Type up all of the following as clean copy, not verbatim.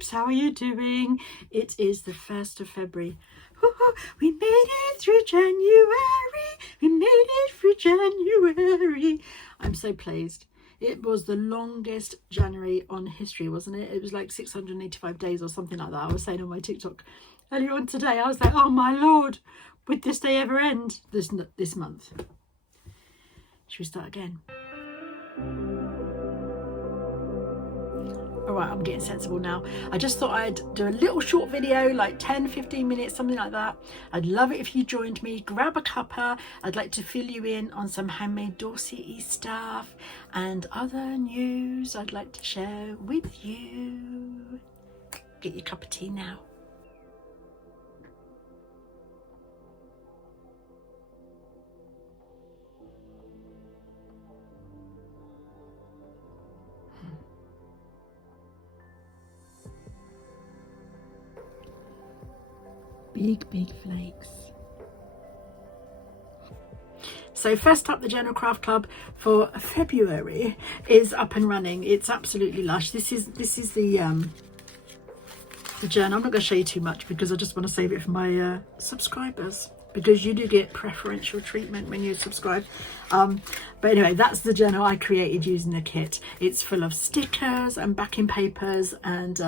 peeps, how are you doing? It is the 1st of February. We made it through January. We made it through January. I'm so pleased. It was the longest January on history, wasn't it? It was like 685 days or something like that. I was saying on my TikTok earlier on today. I was like, oh my Lord, would this day ever end? This month. Should we start again? All right, I'm getting sensible now. I just thought I'd do a little short video, like 10-15 minutes, something like that. I'd love it if you joined me. Grab a cuppa. I'd like to fill you in on some handmade Dorset-y stuff and other news I'd like to share with you. Get your cup of tea now. Big flakes. So first up, the Journal Craft Club for February is up and running. It's absolutely lush. This is the journal. I'm not going to show you too much because I just want to save it for my subscribers, because you do get preferential treatment when you subscribe. But anyway, that's the journal I created using the kit. It's full of stickers and backing papers and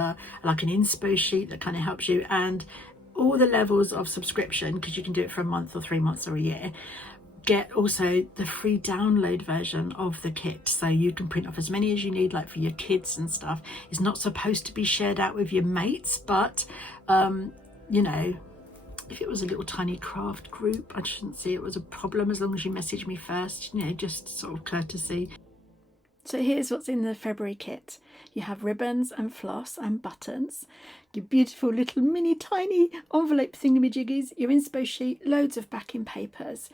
like an inspo sheet that kind of helps you, and all the levels of subscription, because you can do it for a month or 3 months or a year, get also the free download version of the kit, so you can print off as many as you need, like for your kids and stuff. It's not supposed to be shared out with your mates, but you know, if it was a little tiny craft group, I shouldn't see it was a problem as long as you message me first, you know, just sort of courtesy. So here's what's in the February kit. You have ribbons and floss and buttons, your beautiful little mini tiny envelope thingamajiggies, your inspo sheet, loads of backing papers,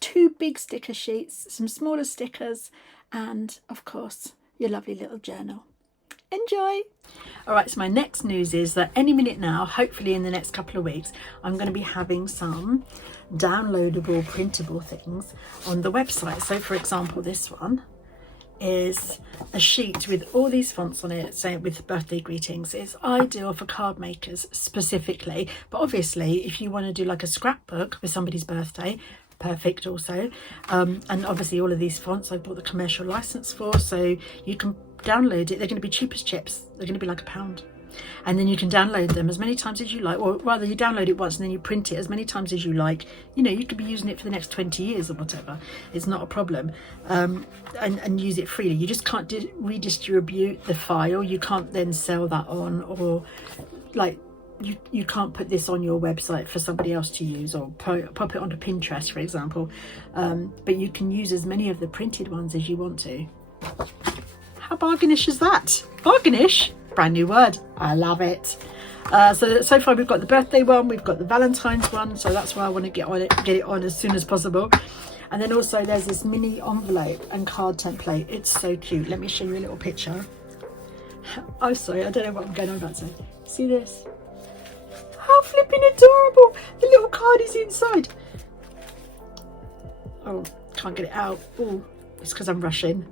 2 big sticker sheets, some smaller stickers, and of course your lovely little journal. Enjoy! All right, so my next news is that any minute now, hopefully in the next couple of weeks, I'm going to be having some downloadable printable things on the website. So for example, this one is a sheet with all these fonts on it, saying with birthday greetings. It's ideal for card makers specifically, but obviously if you want to do like a scrapbook with somebody's birthday, perfect also. And obviously all of these fonts I bought the commercial license for, so you can download it. They're going to be cheap as chips. They're going to be like £1, and then you can download them as many times as you like, or rather you download it once and then you print it as many times as you like. You know, you could be using it for the next 20 years or whatever. It's not a problem. And use it freely. You just can't redistribute the file. You can't then sell that on, or like you can't put this on your website for somebody else to use, or pop it onto Pinterest, for example. But you can use as many of the printed ones as you want to. How bargainish is that? Bargainish? Brand new word. I love it. So far we've got the birthday one, we've got the Valentine's one, so that's why I want to get it on as soon as possible. And then also there's this mini envelope and card template. It's so cute. Let me show you a little picture. Oh, sorry, I don't know what I'm going on about. So see this? How flipping adorable! The little card is inside. Oh, can't get it out. Oh, it's because I'm rushing.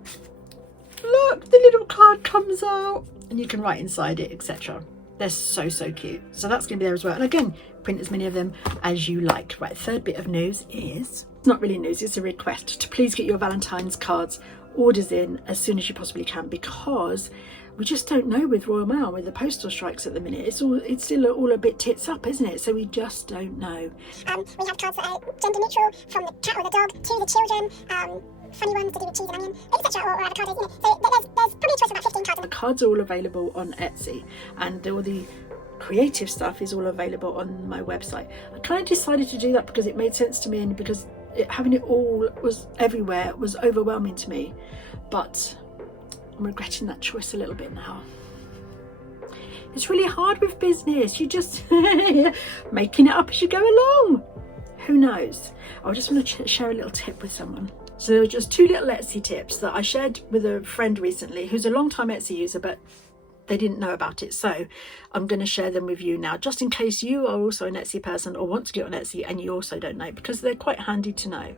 Look, the little card comes out and you can write inside it, etc. They're so cute. So that's going to be there as well. And again, print as many of them as you like. Right, third bit of news is, it's not really news, it's a request to please get your Valentine's cards orders in as soon as you possibly can, because we just don't know with Royal Mail, with the postal strikes at the minute. It's still all a bit tits up, isn't it? So we just don't know. We have cards that are gender neutral, from the cat or the dog to the children, funny ones to do with cheese and onion, etc., or avocados, you know. So there's probably a choice of about 15 cards. The cards are all available on Etsy, and all the creative stuff is all available on my website. I kind of decided to do that because it made sense to me, and because having it all was everywhere was overwhelming to me. But I'm regretting that choice a little bit now. It's really hard with business. You just making it up as you go along. Who knows? I just want to share a little tip with someone. So there were just 2 little Etsy tips that I shared with a friend recently who's a long time Etsy user, but they didn't know about it. So I'm going to share them with you now, just in case you are also an Etsy person or want to get on Etsy and you also don't know, because they're quite handy to know.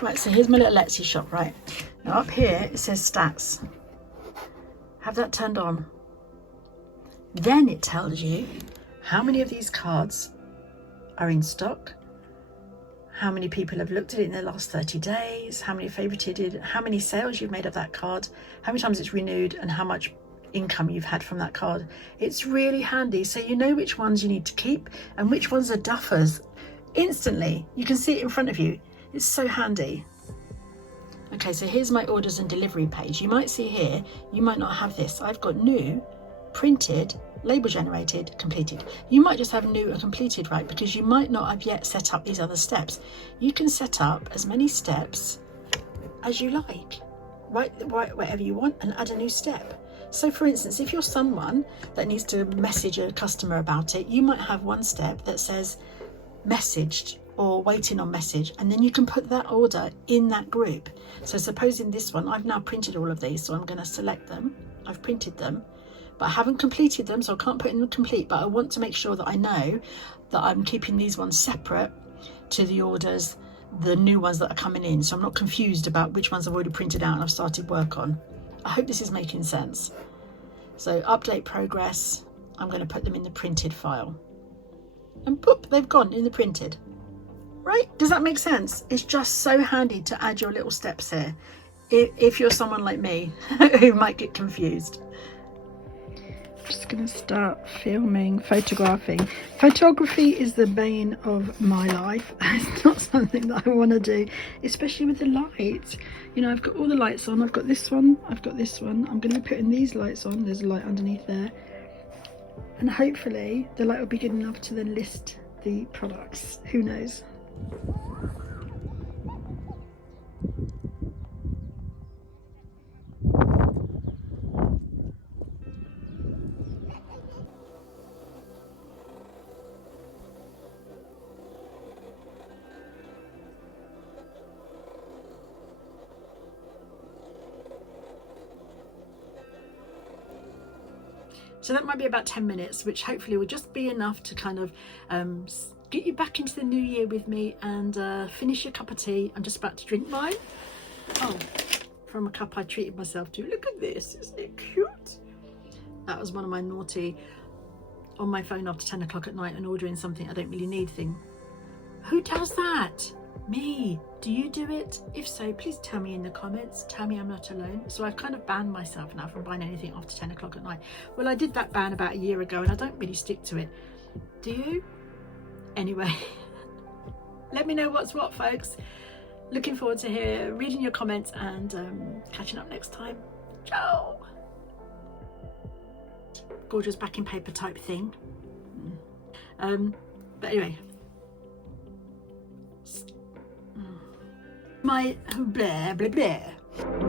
Right, so here's my little Etsy shop, right? Now up here it says stats. have that turned on. Then it tells you how many of these cards are in stock, how many people have looked at it in the last 30 days, how many favorited it, how many sales you've made of that card, how many times it's renewed, and how much income you've had from that card. It's really handy, so you know which ones you need to keep and which ones are duffers. Instantly, you can see it in front of you. It's so handy. Okay, so here's my orders and delivery page. You might see here, you might not have this. I've got new, printed, label generated, completed. You might just have new and completed, right? Because you might not have yet set up these other steps. You can set up as many steps as you like, right, whatever you want, and add a new step. So for instance, if you're someone that needs to message a customer about it, you might have one step that says messaged or waiting on message, and then you can put that order in that group. So suppose in this one, I've now printed all of these, so I'm going to select them. I've printed them, but I haven't completed them, so I can't put in the complete, but I want to make sure that I know that I'm keeping these ones separate to the orders, the new ones that are coming in, so I'm not confused about which ones I've already printed out and I've started work on. I hope this is making sense. So update progress, I'm going to put them in the printed file, and boop, they've gone in the printed. Right? Does that make sense? It's just so handy to add your little steps here if you're someone like me who might get confused. I'm just going to start filming, photographing. Photography is the bane of my life. It's not something that I want to do, especially with the lights. You know, I've got all the lights on. I've got this one, I've got this one. I'm going to be putting these lights on. There's a light underneath there. And hopefully the light will be good enough to then list the products. Who knows? So that might be about 10 minutes, which hopefully will just be enough to kind of get you back into the new year with me and finish your cup of tea. I'm just about to drink mine. Oh, from a cup I treated myself to. Look at this, isn't it cute? That was one of my naughty on my phone after 10 o'clock at night and ordering something I don't really need thing. Who does that? Me. Do you do it? If so, please tell me in the comments. Tell me I'm not alone. So I've kind of banned myself now from buying anything after 10 o'clock at night. Well, I did that ban about a year ago and I don't really stick to it. Do you? Anyway, let me know what's what, folks. Looking forward to reading your comments and catching up next time. Ciao. Gorgeous backing paper type thing. But anyway, my blah blah blah.